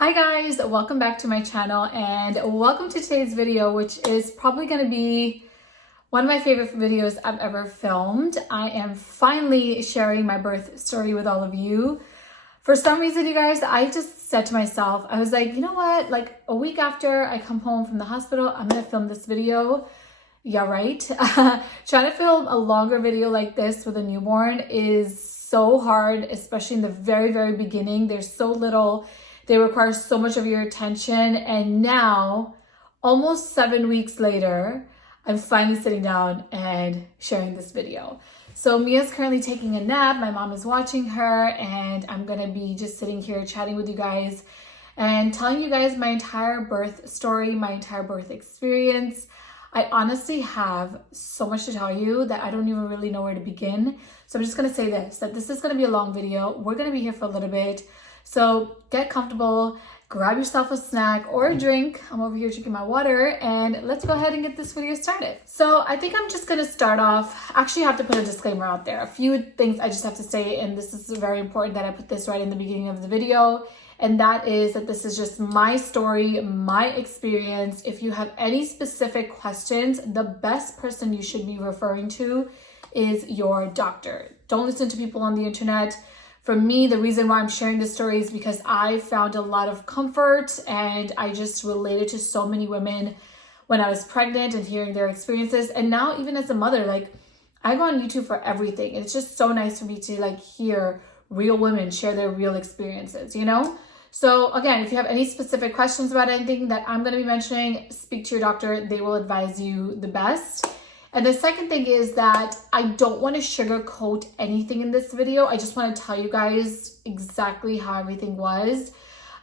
Hi guys, welcome back to my channel and welcome to today's video, which is probably going to be one of my favorite videos I've ever filmed. I am finally sharing my birth story with all of you. For some reason, you guys, I just said to myself, I was like, you know what, like a week after I come home from the hospital, I'm going to film this video. Yeah, right. Trying to film a longer video like this with a newborn is so hard, especially in the very beginning. There's so little. They require so much of your attention. And now, almost 7 weeks later, I'm finally sitting down and sharing this video. So Mia's currently taking a nap. My mom is watching her, and I'm gonna be just sitting here chatting with you guys and telling you guys my entire birth story, my entire birth experience. I honestly have so much to tell you that I don't even really know where to begin. So I'm just gonna say this, that this is gonna be a long video. We're gonna be here for a little bit. So get comfortable, grab yourself a snack or a drink. I'm over here drinking my water, and let's go ahead and get this video started. So I think I'm just gonna start off, actually I have to put a disclaimer out there. A few things I just have to say, and this is very important that I put this right in the beginning of the video. And that is that this is just my story, my experience. If you have any specific questions, the best person you should be referring to is your doctor. Don't listen to people on the internet. For me, the reason why I'm sharing this story is because I found a lot of comfort, and I just related to so many women when I was pregnant and hearing their experiences. And now even as a mother, like I go on YouTube for everything. It's just so nice for me to like hear real women share their real experiences, you know? So again, if you have any specific questions about anything that I'm going to be mentioning, speak to your doctor. They will advise you the best. And the second thing is that I don't want to sugarcoat anything in this video. I just want to tell you guys exactly how everything was.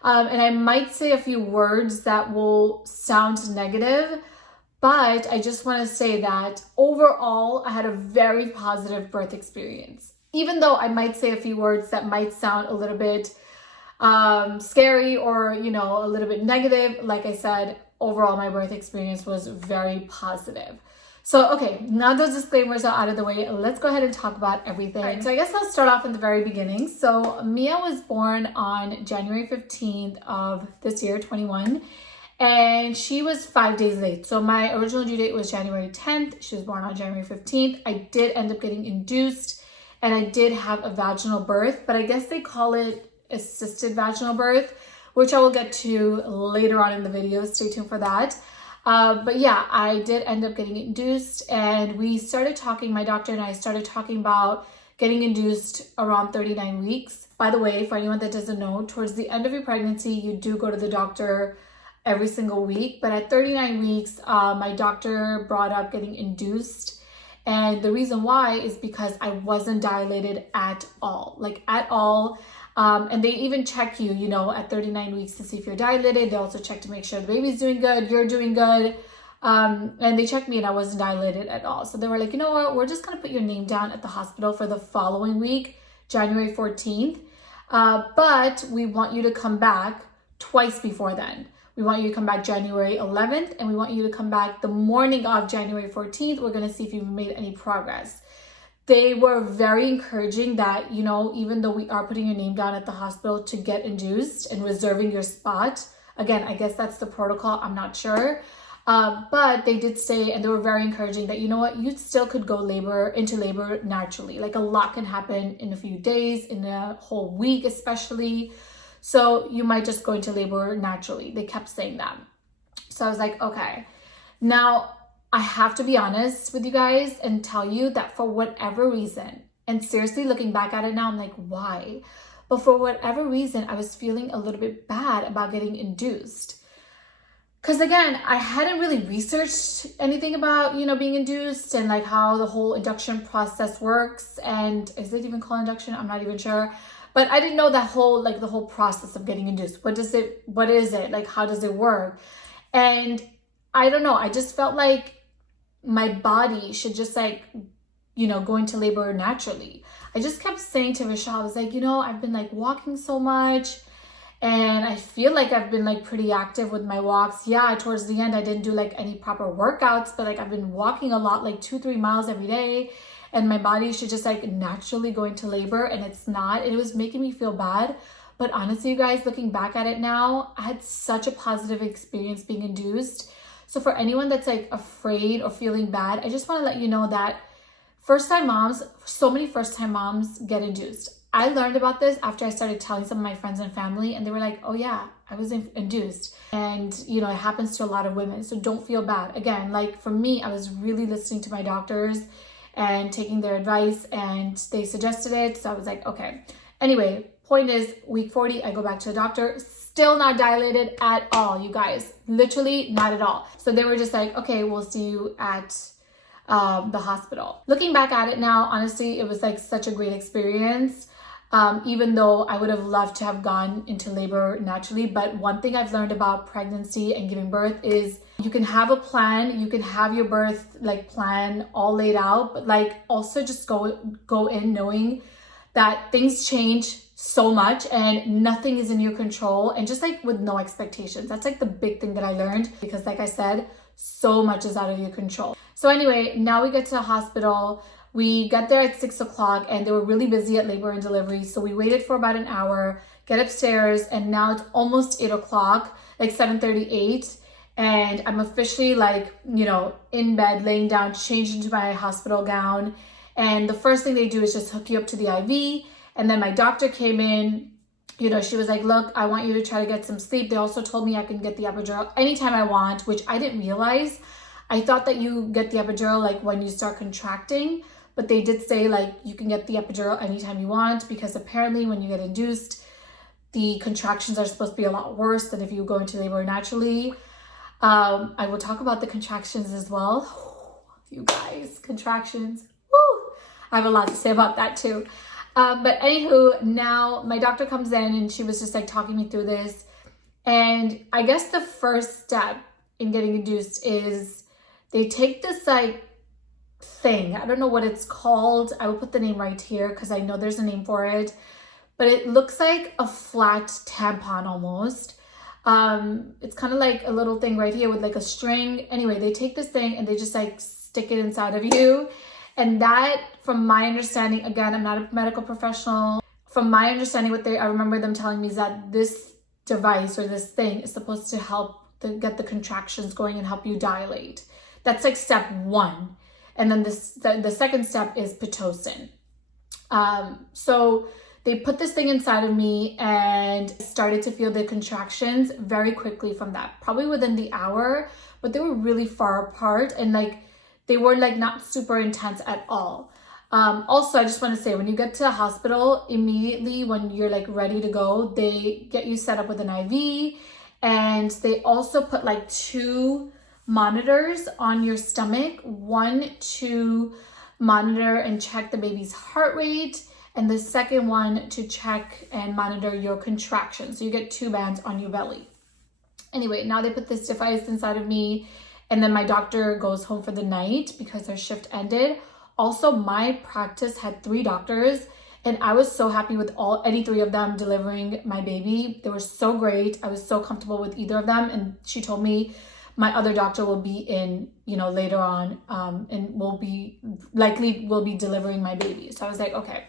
And I might say a few words that will sound negative, but I just want to say that overall, I had a very positive birth experience. Even though I might say a few words that might sound a little bit scary or, you know, a little bit negative, like I said, overall, my birth experience was very positive. So, okay, now those disclaimers are out of the way, let's go ahead and talk about everything. All right, so I guess I'll start off in the very beginning. So Mia was born on January 15th of this year, 21, and she was 5 days late. So my original due date was January 10th. She was born on January 15th. I did end up getting induced, and I did have a vaginal birth, but I guess they call it assisted vaginal birth, which I will get to later on in the video. Stay tuned for that. But yeah, I did end up getting induced, and we started talking, my doctor and I started talking about getting induced around 39 weeks. By the way, for anyone that doesn't know, towards the end of your pregnancy, you do go to the doctor every single week. But at 39 weeks, my doctor brought up getting induced. And the reason why is because I wasn't dilated at all, like at all. And they even check you, you know, at 39 weeks to see if you're dilated. They also check to make sure the baby's doing good, you're doing good. And they checked me and I wasn't dilated at all. So they were like, you know what, we're just going to put your name down at the hospital for the following week, January 14th. But we want you to come back twice before then. We want you to come back January 11th, and we want you to come back the morning of January 14th. We're going to see if you've made any progress. They were very encouraging that, you know, even though we are putting your name down at the hospital to get induced and reserving your spot, again, I guess that's the protocol, I'm not sure. But they did say, and they were very encouraging that, you know what, you still could go into labor naturally. Like a lot can happen in a few days, in a whole week especially. So you might just go into labor naturally. They kept saying that. So I was like, okay. Now, I have to be honest with you guys and tell you that for whatever reason, and seriously looking back at it now, I'm like, why? But for whatever reason, I was feeling a little bit bad about getting induced. Because again, I hadn't really researched anything about, you know, being induced and like how the whole induction process works. And is it even called induction? I'm not even sure. But I didn't know that whole, like the whole process of getting induced. What is it? Like, how does it work? And I don't know. I just felt like my body should just like, you know, go into labor naturally. I just kept saying to Rachel, I was like, you know, I've been like walking so much, and I feel like I've been like pretty active with my walks. Yeah, towards the end, I didn't do like any proper workouts, but like I've been walking a lot, like 2-3 miles every day, and my body should just like naturally go into labor, and it's not. And it was making me feel bad. But honestly, you guys, looking back at it now, I had such a positive experience being induced. So for anyone that's like afraid or feeling bad, I just want to let you know that first-time moms, so many first-time moms get induced. I learned about this after I started telling some of my friends and family, and they were like, oh yeah, I was induced. And you know, it happens to a lot of women, so don't feel bad. Again, like for me, I was really listening to my doctors and taking their advice, and they suggested it, so I was like, okay. Anyway, point is, week 40, I go back to the doctor, still not dilated at all, you guys. Literally not at all. So they were just like, okay, we'll see you at the hospital. Looking back at it now, honestly, it was like such a great experience. Even though I would have loved to have gone into labor naturally. But one thing I've learned about pregnancy and giving birth is you can have a plan, you can have your birth like plan all laid out, but like also just go in knowing that things change so much and nothing is in your control, and just like with no expectations. That's like the big thing that I learned, because like I said, so much is out of your control. So anyway, now we get to the hospital. We got there at 6 o'clock and they were really busy at labor and delivery. So we waited for about an hour, get upstairs, and now it's almost 8 o'clock, like 7:38. And I'm officially like, you know, in bed, laying down, changed into my hospital gown. And the first thing they do is just hook you up to the IV. And then my doctor came in, you know, she was like, look, I want you to try to get some sleep. They also told me I can get the epidural anytime I want, which I didn't realize. I thought that you get the epidural like when you start contracting, but they did say like you can get the epidural anytime you want, because apparently when you get induced, the contractions are supposed to be a lot worse than if you go into labor naturally. I will talk about the contractions as well. You guys, contractions. Woo! I have a lot to say about that too. But anywho, now my doctor comes in and she was just like talking me through this. And I guess the first step in getting induced is they take this like thing. I don't know what it's called. I will put the name right here because I know there's a name for it. But it looks like a flat tampon almost. It's kind of like a little thing right here with like a string. Anyway, they take this thing and they just like stick it inside of you. And that, from my understanding, again, I'm not a medical professional. From my understanding, I remember them telling me is that this device or this thing is supposed to help get the contractions going and help you dilate. That's like step one. And then the second step is Pitocin. So they put this thing inside of me and started to feel the contractions very quickly from that, probably within the hour, but they were really far apart and like they were like not super intense at all. Also, I just want to say, when you get to the hospital, immediately when you're like ready to go, they get you set up with an IV, and they also put like 2 monitors on your stomach, one to monitor and check the baby's heart rate, and the second one to check and monitor your contractions. So you get 2 bands on your belly. Anyway, now they put this device inside of me, and then my doctor goes home for the night because their shift ended. Also, my practice had 3 doctors, and I was so happy with any 3 of them delivering my baby. They were so great. I was so comfortable with either of them, and she told me my other doctor will be in, you know, later on, and will be delivering my baby. So I was like, okay.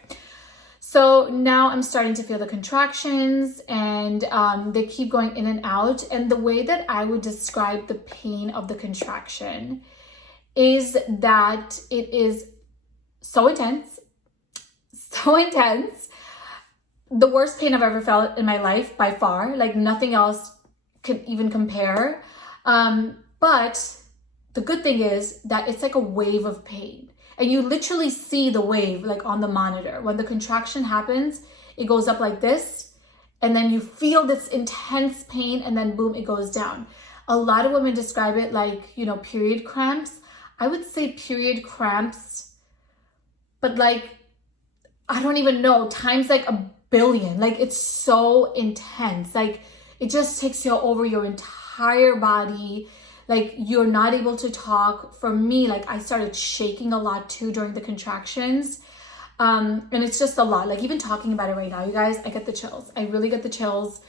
So now I'm starting to feel the contractions, and they keep going in and out. And the way that I would describe the pain of the contraction is that it is so intense, the worst pain I've ever felt in my life by far. Like nothing else can even compare. But the good thing is that it's like a wave of pain. And you literally see the wave like on the monitor. When the contraction happens, it goes up like this, and then you feel this intense pain, and then boom, it goes down. A lot of women describe it like, you know, period cramps. I would say period cramps, but like, I don't even know, times like 1 billion. Like it's so intense. Like it just takes you over your entire body. Like you're not able to talk. For me, like I started shaking a lot too during the contractions. And it's just a lot. Like even talking about it right now, you guys, I get the chills. I really get the chills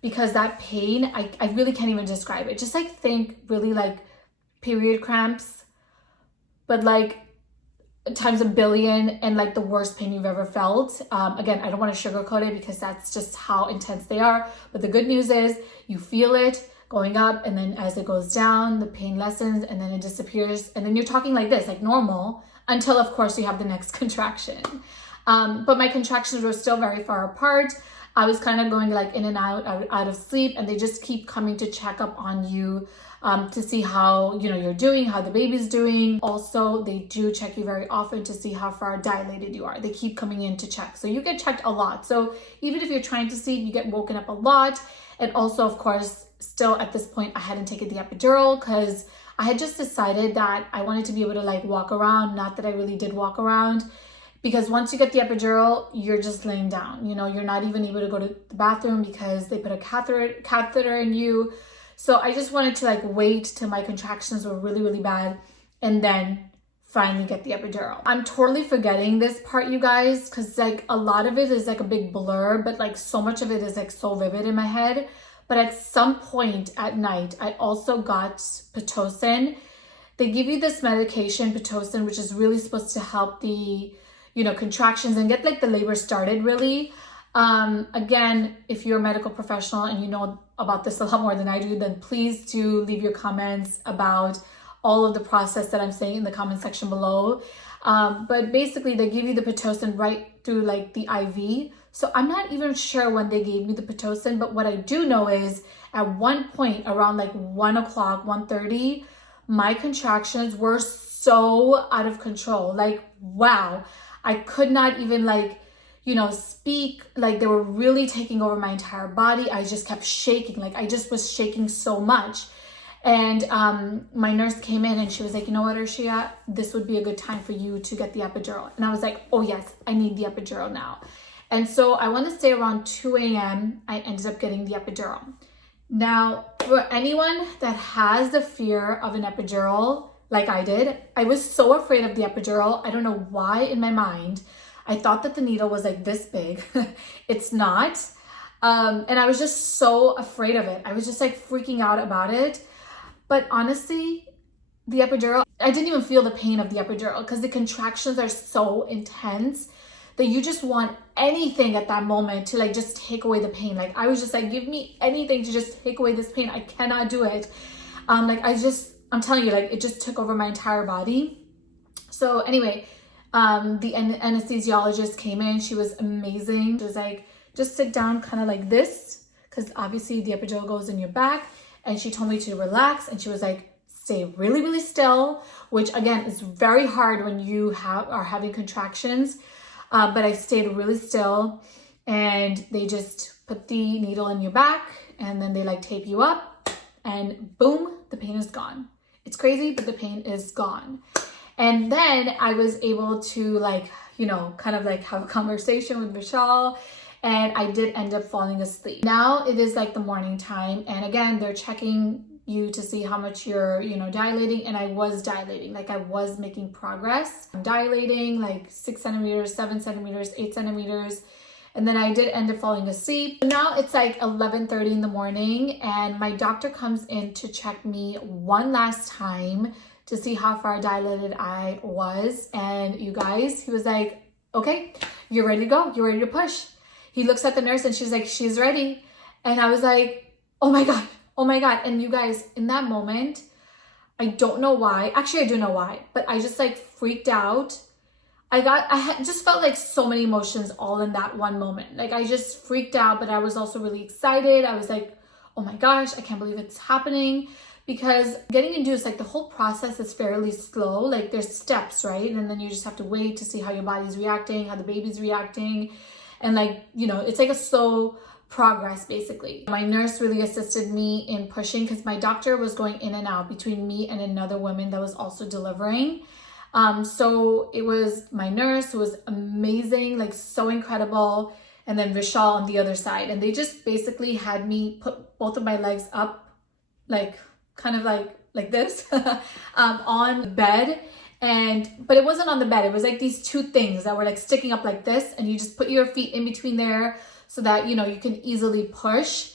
because that pain, I really can't even describe it. Just like think really like period cramps, but like times a billion and like the worst pain you've ever felt. Again, I don't want to sugarcoat it because that's just how intense they are. But the good news is you feel it going up, and then as it goes down, the pain lessens and then it disappears. And then you're talking like this, like normal, until of course you have the next contraction. But my contractions were still very far apart. I was kind of going like in and out of sleep, and they just keep coming to check up on you to see how, you know, you're doing, how the baby's doing. Also, they do check you very often to see how far dilated you are. They keep coming in to check. So you get checked a lot. So even if you're trying to sleep, you get woken up a lot. And also, of course, still at this point, I hadn't taken the epidural because I had just decided that I wanted to be able to like walk around. Not that I really did walk around, because once you get the epidural, you're just laying down. You know, you're not even able to go to the bathroom because they put a catheter in you. So I just wanted to like wait till my contractions were really, really bad and then finally get the epidural. I'm totally forgetting this part, you guys, because like a lot of it is like a big blur, but like so much of it is like so vivid in my head. But at some point at night, I also got Pitocin. They give you this medication, Pitocin, which is really supposed to help the, you know, contractions and get like the labor started really. Again, if you're a medical professional and you know about this a lot more than I do, then please do leave your comments about all of the process that I'm saying in the comment section below. But basically they give you the Pitocin right through like the IV. So I'm not even sure when they gave me the Pitocin, but what I do know is at one point around like 1 o'clock, 1:30, my contractions were so out of control. Like, wow, I could not even like, you know, speak. Like they were really taking over my entire body. I just kept shaking. Like I just was shaking so much. And my nurse came in and she was like, you know what, Arshia, this would be a good time for you to get the epidural. And I was like, oh yes, I need the epidural now. And so I want to say around 2 a.m. I ended up getting the epidural. Now, for anyone that has the fear of an epidural, like I did, I was so afraid of the epidural. I don't know why in my mind I thought that the needle was like this big. It's not. And I was just so afraid of it. I was just like freaking out about it. But honestly, the epidural, I didn't even feel the pain of the epidural because the contractions are so intense that you just want anything at that moment to like just take away the pain. Like I was just like, give me anything to just take away this pain. I cannot do it. I'm telling you, like it just took over my entire body. So anyway, the anesthesiologist came in. She was amazing. She was like, just sit down kind of like this, because obviously the epidural goes in your back. And she told me to relax. And she was like, stay really, really still, which again is very hard when you are having contractions. But I stayed really still, and they just put the needle in your back and then they like tape you up and boom, the pain is gone. It's crazy, but the pain is gone. And then I was able to like, you know, kind of like have a conversation with Michelle, and I did end up falling asleep. Now it is like the morning time. And again, they're checking you to see how much you're, you know, dilating. And I was dilating, like I was making progress. I'm dilating like 6 centimeters, 7 centimeters, 8 centimeters. And then I did end up falling asleep. Now it's like 11:30 in the morning, and my doctor comes in to check me one last time to see how far dilated I was. And you guys, he was like, okay, you're ready to go. You're ready to push. He looks at the nurse and she's like, she's ready. And I was like, oh my God, oh my God. And you guys, in that moment, I don't know why. Actually, I do know why, but I just like freaked out. Just felt like so many emotions all in that one moment. Like I just freaked out, but I was also really excited. I was like, oh my gosh, I can't believe it's happening. Because getting induced, like the whole process is fairly slow. Like there's steps, right? And then you just have to wait to see how your body's reacting, how the baby's reacting. And like, you know, it's like a slow progress basically. My nurse really assisted me in pushing because my doctor was going in and out between me and another woman that was also delivering. So it was my nurse who was amazing, like so incredible. And then Vishal on the other side. And they just basically had me put both of my legs up, like kind of like this on the bed. But it wasn't on the bed. It was like these two things that were like sticking up like this. And you just put your feet in between there so that, you know, you can easily push.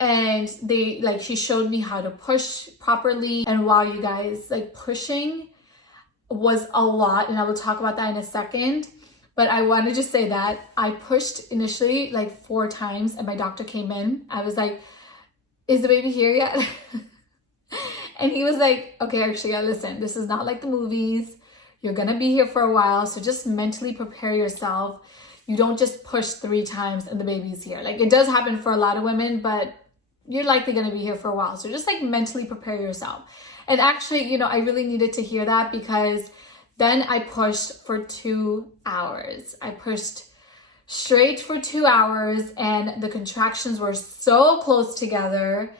And she showed me how to push properly. And wow, you guys, like pushing, was a lot, and I will talk about that in a second. But I want to just say that I pushed initially like 4 times, and my doctor came in. I was like, is the baby here yet? And he was like, okay, Arshia, listen, this is not like the movies. You're going to be here for a while. So just mentally prepare yourself. You don't just push 3 times and the baby's here. Like, it does happen for a lot of women, but you're likely going to be here for a while. So just like mentally prepare yourself. And actually, you know, I really needed to hear that, because then I pushed for 2 hours. I pushed straight for 2 hours, and the contractions were so close together.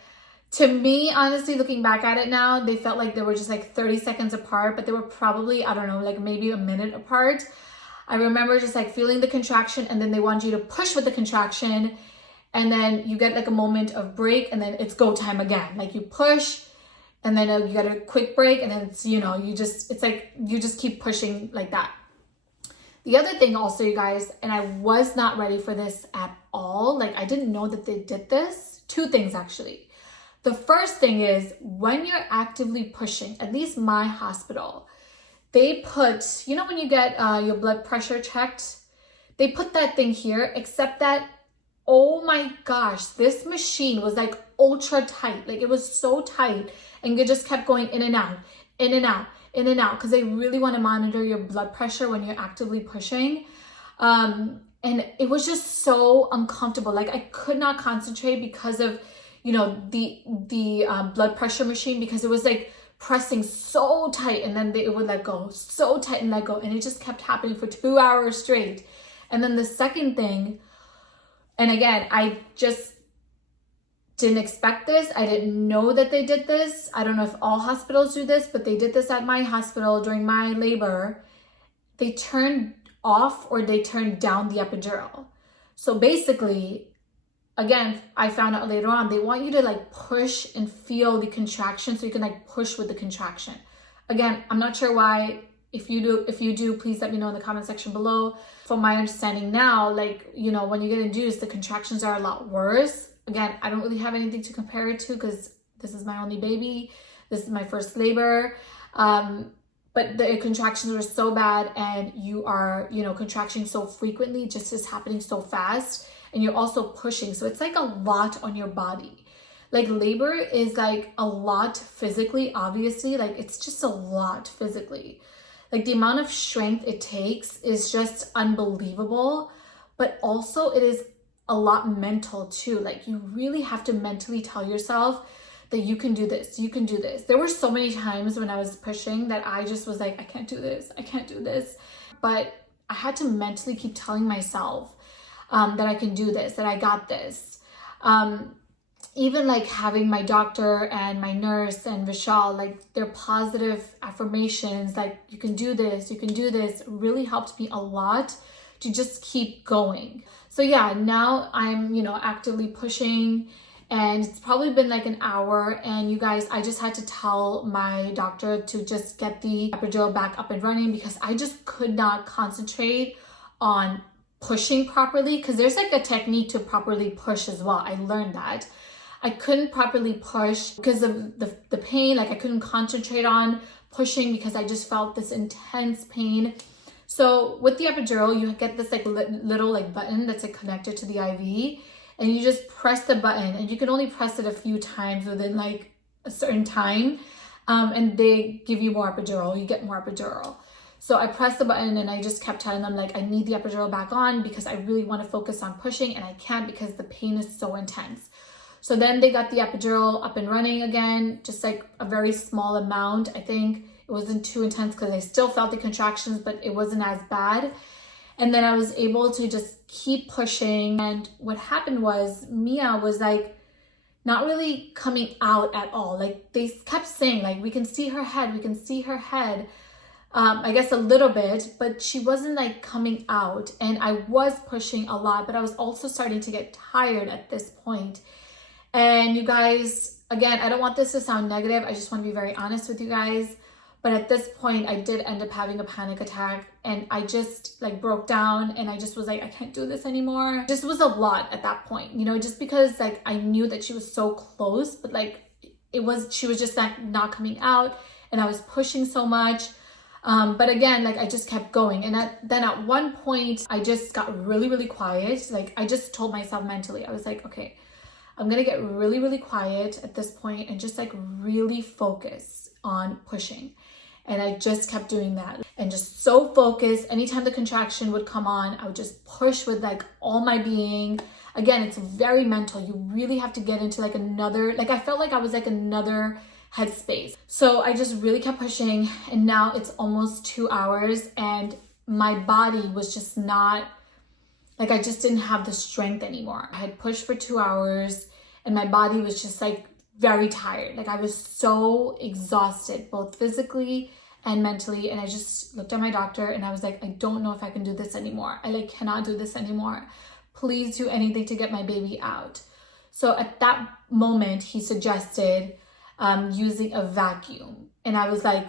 To me, honestly, looking back at it now, they felt like they were just like 30 seconds apart, but they were probably, I don't know, like maybe a minute apart. I remember just like feeling the contraction, and then they want you to push with the contraction, and then you get like a moment of break, and then it's go time again. Like you push, and then you get a quick break, and then it's, you know, it's like you just keep pushing like that. The other thing also, you guys, and I was not ready for this at all. Like, I didn't know that they did this. 2 things actually. The first thing is, when you're actively pushing, at least my hospital, they put, you know, when you get your blood pressure checked, they put that thing here, except that, oh my gosh, this machine was like ultra tight. Like, it was so tight, and it just kept going in and out, in and out, in and out, because they really want to monitor your blood pressure when you're actively pushing. And it was just so uncomfortable. Like, I could not concentrate because of, you know, the blood pressure machine, because it was like pressing so tight, and then it would let go, so tight and let go, and it just kept happening for 2 hours straight. And then the second thing, and again, I just didn't expect this. I didn't know that they did this. I don't know if all hospitals do this, but they did this at my hospital during my labor. They turned off, or they turned down the epidural. So basically, again, I found out later on, they want you to like push and feel the contraction, so you can like push with the contraction. Again, I'm not sure why. If you do, please let me know in the comment section below. From my understanding now, like, you know, when you get induced, the contractions are a lot worse. Again, I don't really have anything to compare it to, because this is my only baby. This is my first labor. But the contractions were so bad, and you are, you know, contracting so frequently, just is happening so fast. And you're also pushing. So it's like a lot on your body. Like, labor is like a lot physically, obviously. Like, it's just a lot physically. Like, the amount of strength it takes is just unbelievable. But also it is a lot mental too. Like, you really have to mentally tell yourself that you can do this, you can do this. There were so many times when I was pushing that I just was like, I can't do this, I can't do this. But I had to mentally keep telling myself that I can do this, that I got this. Even like having my doctor and my nurse and Vishal, like their positive affirmations, like you can do this, really helped me a lot to just keep going. So yeah, now I'm, you know, actively pushing, and it's probably been like an hour. And you guys, I just had to tell my doctor to just get the epidural back up and running, because I just could not concentrate on pushing properly, because there's like a technique to properly push as well. I learned that. I couldn't properly push because of the pain. Like, I couldn't concentrate on pushing because I just felt this intense pain. So with the epidural, you get this like little like button that's like connected to the IV, and you just press the button, and you can only press it a few times within like a certain time. And they give you more epidural, you get more epidural. So I pressed the button, and I just kept telling them like, I need the epidural back on, because I really want to focus on pushing, and I can't because the pain is so intense. So then they got the epidural up and running again, just like a very small amount. I think it wasn't too intense because I still felt the contractions, but it wasn't as bad. And then I was able to just keep pushing. And what happened was, Mia was like not really coming out at all. Like, they kept saying like, we can see her head, we can see her head. I guess a little bit, but she wasn't like coming out. And I was pushing a lot, but I was also starting to get tired at this point. And you guys, again, I don't want this to sound negative. I just want to be very honest with you guys. But at this point, I did end up having a panic attack, and I just like broke down, and I just was like, I can't do this anymore. This was a lot at that point, you know, just because like I knew that she was so close, but like she was just like not coming out, and I was pushing so much. But again, like I just kept going. And then at one point, I just got really, really quiet. Like I just told myself mentally, I was like, okay, I'm gonna get really, really quiet at this point and just like really focus on pushing. And I just kept doing that and just so focused. Anytime the contraction would come on, I would just push with like all my being. Again, it's very mental. You really have to get into like another, like I felt like I was like another headspace. So I just really kept pushing, and now it's almost 2 hours and my body was just not, like I just didn't have the strength anymore. I had pushed for 2 hours and my body was just like very tired. Like I was so exhausted, both physically and mentally. And I just looked at my doctor and I was like, I don't know if I can do this anymore. I like cannot do this anymore. Please do anything to get my baby out. So at that moment, he suggested using a vacuum. And I was like,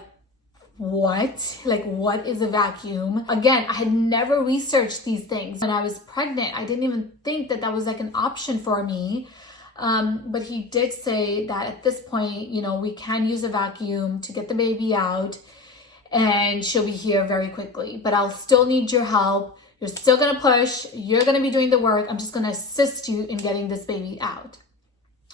what? Like, what is a vacuum? Again, I had never researched these things. When I was pregnant, I didn't even think that that was like an option for me. But he did say that at this point, you know, we can use a vacuum to get the baby out and she'll be here very quickly. But I'll still need your help. You're still gonna push. You're gonna be doing the work. I'm just gonna assist you in getting this baby out.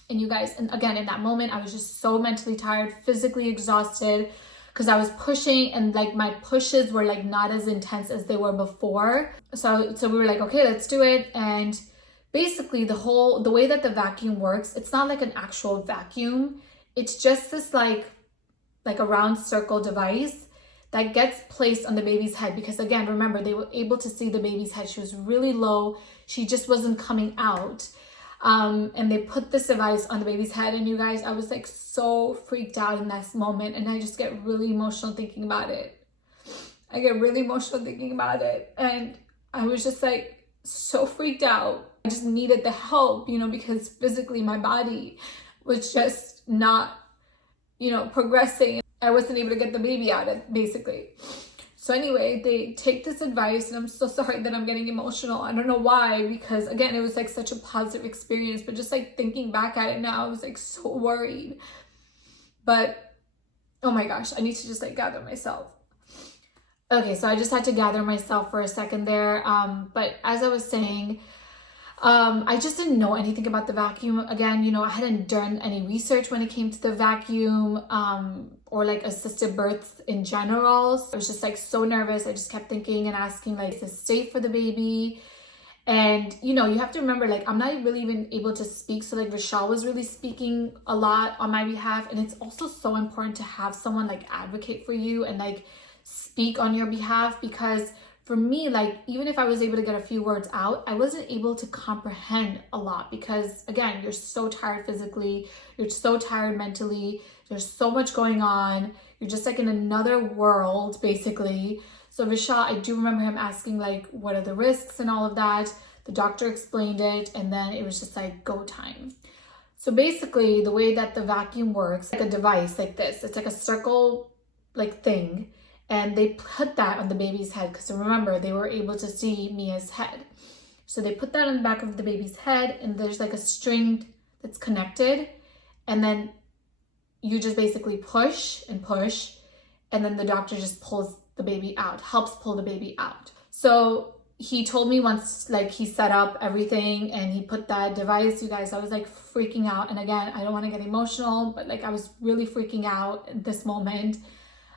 And you guys, and again, in that moment, I was just so mentally tired, physically exhausted, because I was pushing and like my pushes were like not as intense as they were before. So we were like, okay, let's do it. And basically the way that the vacuum works, it's not like an actual vacuum. It's just this like a round circle device that gets placed on the baby's head, because again, remember, they were able to see the baby's head. She was really low. She just wasn't coming out. And they put this device on the baby's head, and you guys, I was like so freaked out in that moment, and I just get really emotional thinking about it. I get really emotional thinking about it, and I was just like so freaked out. I just needed the help, you know, because physically my body was just not, you know, progressing. I wasn't able to get the baby out, basically. So anyway, they take this advice, and I'm so sorry that I'm getting emotional. I don't know why, because again, it was like such a positive experience, but just like thinking back at it now, I was like so worried. But oh my gosh, I need to just like gather myself. Okay, so I just had to gather myself for a second there. But as I was saying, I just didn't know anything about the vacuum. Again, you know, I hadn't done any research when it came to the vacuum, or like assisted births in general. So I was just like so nervous. I just kept thinking and asking, like, is this safe for the baby? And, you know, you have to remember, like, I'm not really even able to speak. So like Rochelle was really speaking a lot on my behalf. And it's also so important to have someone like advocate for you and like speak on your behalf, because for me, like, even if I was able to get a few words out, I wasn't able to comprehend a lot, because again, you're so tired physically, you're so tired mentally, there's so much going on, you're just like in another world, basically. So Vishal, I do remember him asking like, what are the risks and all of that. The doctor explained it, and then it was just like go time. So basically the way that the vacuum works, like a device like this, it's like a circle like thing. And they put that on the baby's head, because remember, they were able to see Mia's head. So they put that on the back of the baby's head, and there's like a string that's connected. And then you just basically push, and then the doctor just pulls the baby out, helps pull the baby out. So he told me once, like, he set up everything and he put that device, you guys, I was like freaking out. And again, I don't want to get emotional, but like I was really freaking out at this moment.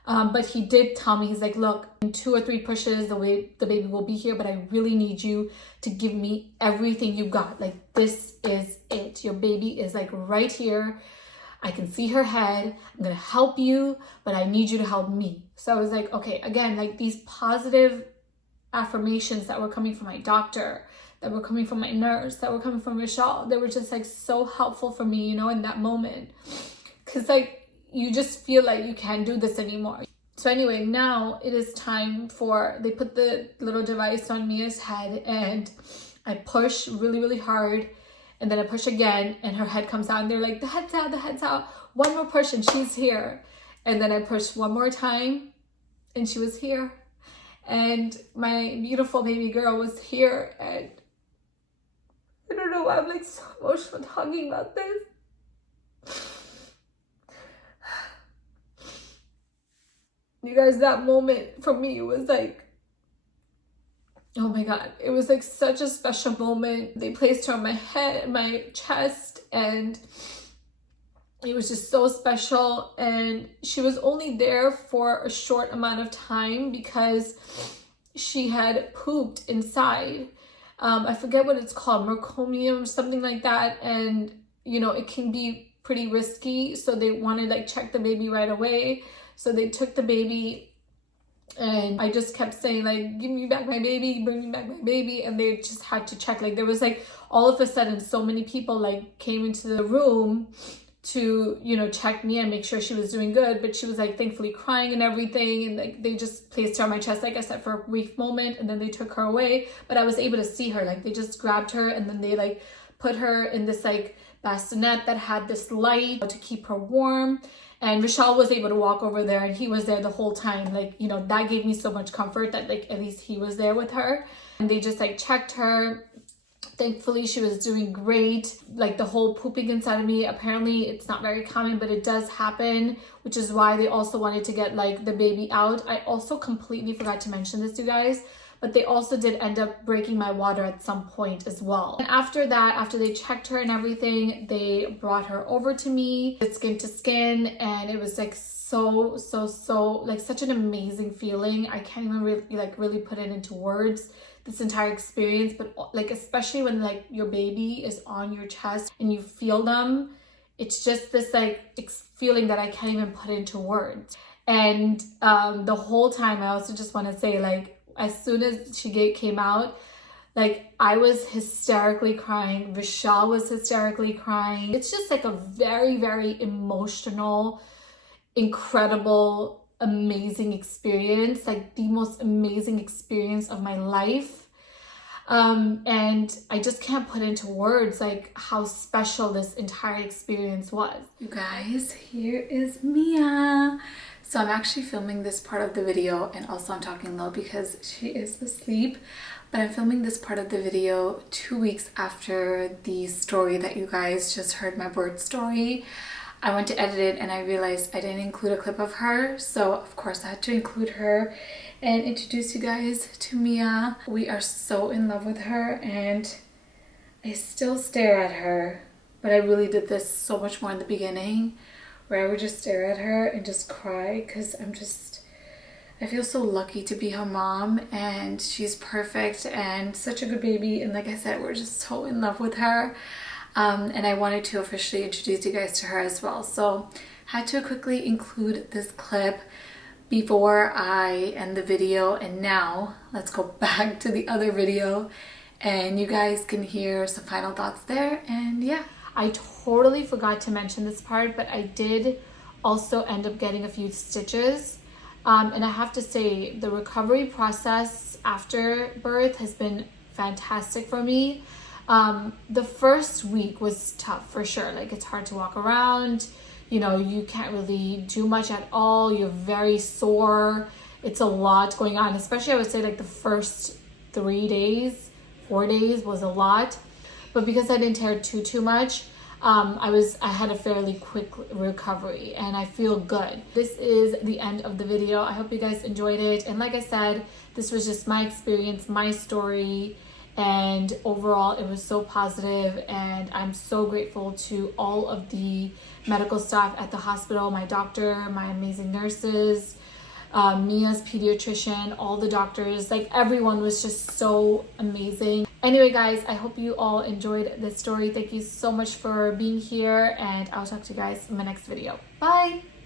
But he did tell me, he's like, look, in 2 or 3 pushes, the baby will be here, but I really need you to give me everything you got. Like, this is it. Your baby is like right here. I can see her head. I'm going to help you, but I need you to help me. So I was like, okay, again, like these positive affirmations that were coming from my doctor, that were coming from my nurse, that were coming from Rochelle, they were just like so helpful for me, you know, in that moment. Because like, you just feel like you can't do this anymore. So anyway, now it is time they put the little device on Mia's head, and I push really, really hard, and then I push again, and her head comes out, and they're like, the head's out, one more push, and she's here. And then I pushed one more time, and she was here. And my beautiful baby girl was here, and I don't know why I'm like so emotional talking about this. You guys, that moment for me was like, oh my God, it was like such a special moment. They placed her on my head, my chest, and it was just so special. And she was only there for a short amount of time because she had pooped inside. I forget what it's called, mercomium, something like that. And, you know, it can be pretty risky. So they wanted to like check the baby right away. So they took the baby, and I just kept saying like, give me back my baby, bring me back my baby. And they just had to check. Like there was like, all of a sudden, so many people like came into the room to, you know, check me and make sure she was doing good. But she was like thankfully crying and everything, and like they just placed her on my chest, like I said, for a brief moment, and then they took her away. But I was able to see her. Like they just grabbed her, and then they like put her in this like bassinet that had this light to keep her warm. And Vishal was able to walk over there, and he was there the whole time. Like, you know, that gave me so much comfort that like at least he was there with her. And they just like checked her. Thankfully, she was doing great. Like the whole pooping inside of me, apparently it's not very common, but it does happen, which is why they also wanted to get like the baby out. I also completely forgot to mention this, you guys, but they also did end up breaking my water at some point as well. And after that, after they checked her and everything, they brought her over to me, skin to skin, and it was like so like such an amazing feeling. I can't even really put it into words, this entire experience. But like especially when like your baby is on your chest and you feel them, it's just this like feeling that I can't even put into words. And the whole time, I also just want to say, like, as soon as she came out, like I was hysterically crying. Vishal was hysterically crying. It's just like a very, very emotional, incredible, amazing experience, like the most amazing experience of my life. And I just can't put into words like how special this entire experience was. You guys, here is Mia. So I'm actually filming this part of the video, and also I'm talking low because she is asleep, but I'm filming this part of the video 2 weeks after the story that you guys just heard, my birth story. I went to edit it and I realized I didn't include a clip of her, so of course I had to include her and introduce you guys to Mia. We are so in love with her, and I still stare at her, but I really did this so much more in the beginning, where I would just stare at her and just cry because I feel so lucky to be her mom, and she's perfect and such a good baby. And like I said, we're just so in love with her. And I wanted to officially introduce you guys to her as well. So had to quickly include this clip before I end the video. And now let's go back to the other video and you guys can hear some final thoughts there. And yeah, I totally forgot to mention this part, but I did also end up getting a few stitches. And I have to say, the recovery process after birth has been fantastic for me. The first week was tough for sure. Like, it's hard to walk around, you know, you can't really do much at all. You're very sore. It's a lot going on, especially I would say like the first 3 days, 4 days was a lot. But because I didn't tear too much, I had a fairly quick recovery and I feel good. This is the end of the video. I hope you guys enjoyed it. And like I said, this was just my experience, my story. And overall, it was so positive, and I'm so grateful to all of the medical staff at the hospital, my doctor, my amazing nurses, Mia's pediatrician, all the doctors, like everyone was just so amazing. Anyway, guys, I hope you all enjoyed this story. Thank you so much for being here, and I'll talk to you guys in my next video. Bye!